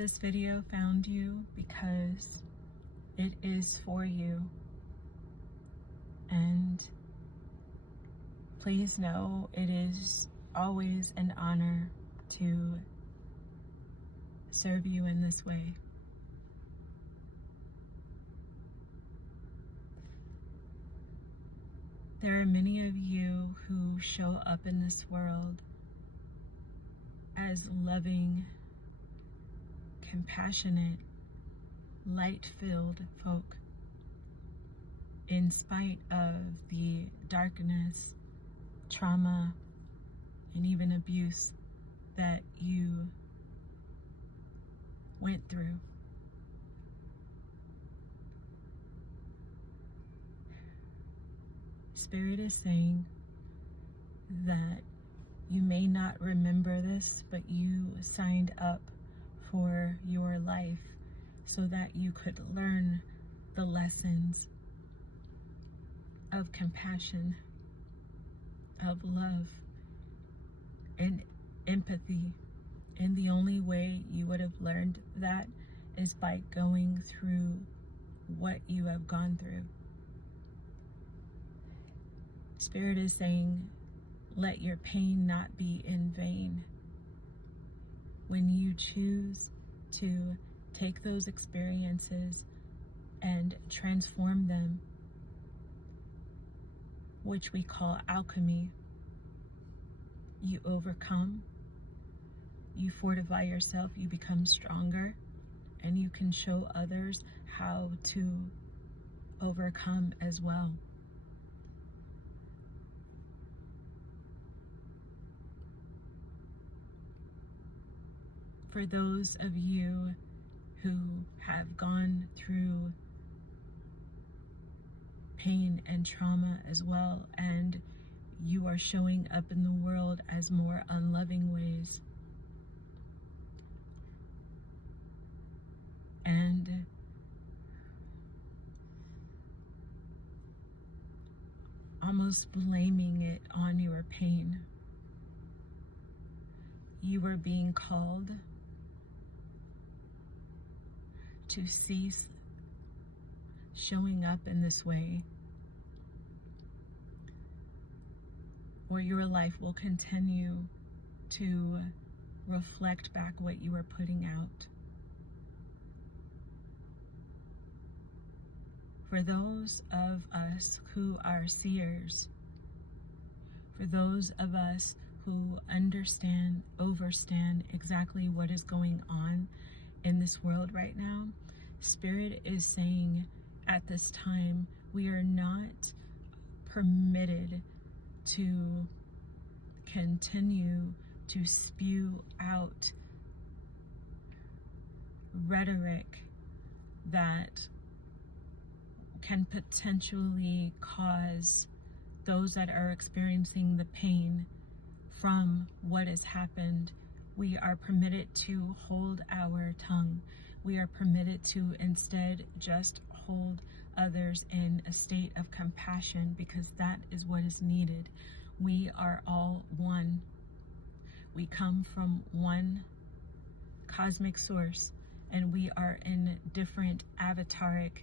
This video found you because it is for you. And please know it is always an honor to serve you in this way. There are many of you who show up in this world as loving, compassionate, light-filled folk, in spite of the darkness, trauma, and even abuse that you went through. Spirit is saying that you may not remember this, but you signed up for your life so that you could learn the lessons of compassion, of love, and empathy. And the only way you would have learned that is by going through what you have gone through. Spirit is saying, let your pain not be in vain. When you choose to take those experiences and transform them, which we call alchemy, you overcome, you fortify yourself, you become stronger, and you can show others how to overcome as well. For those of you who have gone through pain and trauma as well, and you are showing up in the world as more unloving ways, and almost blaming it on your pain, you are being called to cease showing up in this way, or your life will continue to reflect back what you are putting out. For those of us who are seers, for those of us who understand, overstand exactly what is going on in this world right now, Spirit is saying at this time, we are not permitted to continue to spew out rhetoric that can potentially cause those that are experiencing the pain from what has happened. We are permitted to hold our tongue. We are permitted to instead just hold others in a state of compassion, because that is what is needed. We are all one. We come from one cosmic source, and we are in different avataric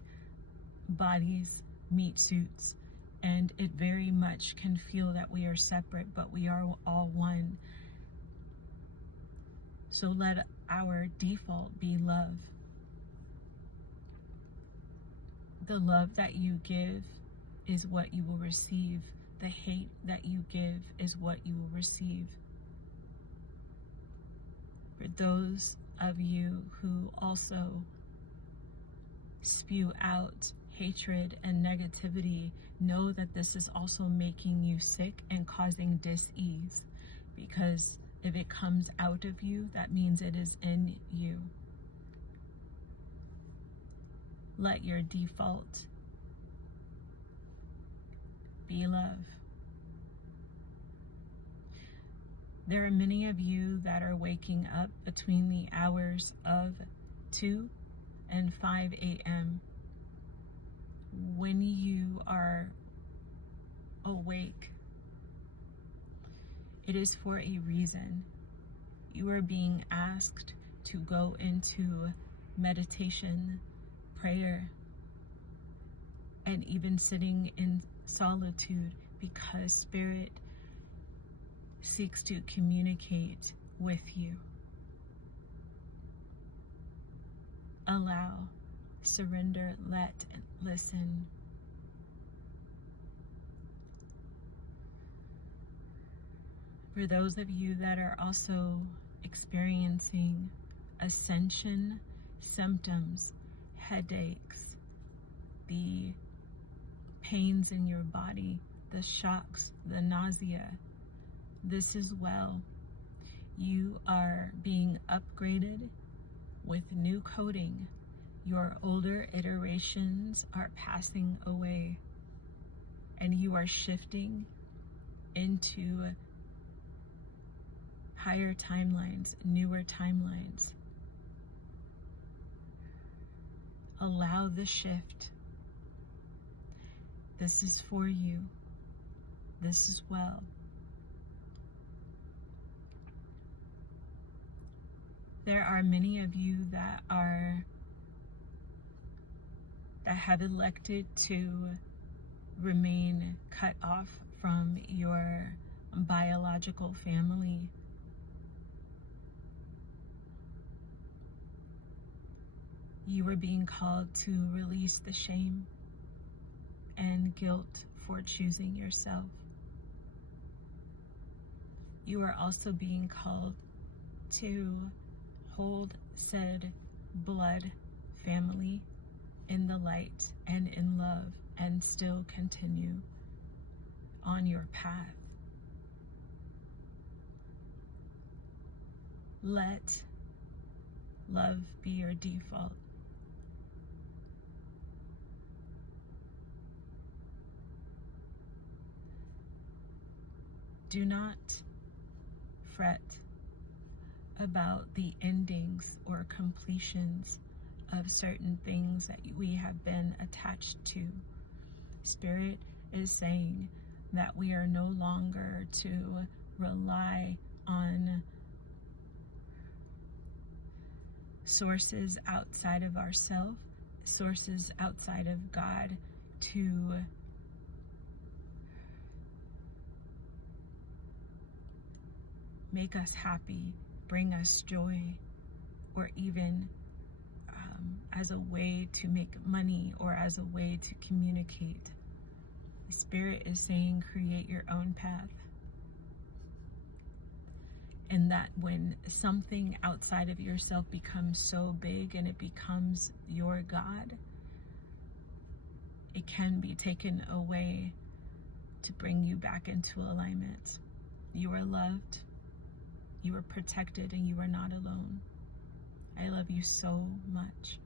bodies, meat suits, and it very much can feel that we are separate, but we are all one. So let our default be love. The love that you give is what you will receive. The hate that you give is what you will receive. For those of you who also spew out hatred and negativity, know that this is also making you sick and causing dis-ease, because if it comes out of you, that means it is in you. Let your default be love. There are many of you that are waking up between the hours of 2 and 5 a.m. When you are awake, it is for a reason. You are being asked to go into meditation, prayer, and even sitting in solitude, because Spirit seeks to communicate with you. Allow, surrender, let, and listen. For those of you that are also experiencing Ascension symptoms, headaches, the pains in your body, the shocks, the nausea, this as well. You are being upgraded with new coding. Your older iterations are passing away, and you are shifting into higher timelines, newer timelines. Allow the shift. This is for you. This is well. There are many of you that have elected to remain cut off from your biological family. You are being called to release the shame and guilt for choosing yourself. You are also being called to hold said blood family in the light and in love, and still continue on your path. Let love be your default. Do not fret about the endings or completions of certain things that we have been attached to. Spirit is saying that we are no longer to rely on sources outside of ourselves, sources outside of God, to make us happy, bring us joy, or even as a way to make money or as a way to communicate. The Spirit is saying, create your own path. And that when something outside of yourself becomes so big and it becomes your God, it can be taken away to bring you back into alignment. You are loved, you are protected, and you are not alone. I love you so much.